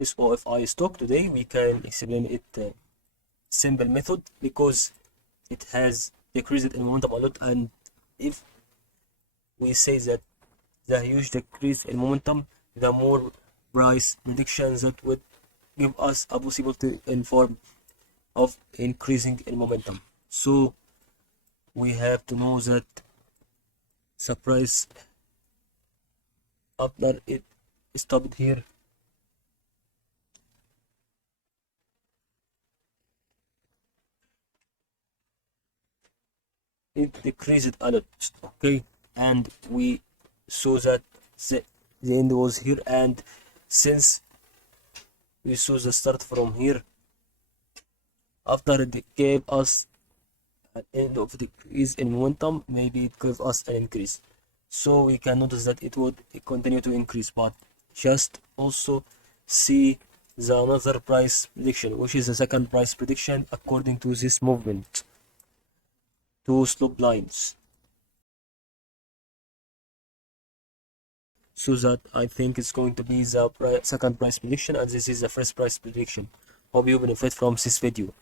SOFI stock. Today we can explain it simple method because it has decreased in momentum a lot, and if we say that the huge decrease in momentum, the more price predictions that would give us a possibility in form of increasing in momentum. So we have to know that the price after it stopped here, it decreased a lot, okay, and we saw that the end was here, and since we saw the start from here, after it gave us an end of decrease in momentum, maybe it gave us an increase. So we can notice that it would continue to increase, but just also see the another price prediction, which is the second price prediction according to this movement, two slope lines. So that I think it's going to be the second price prediction, and this is the first price prediction. Hope you benefit from this video.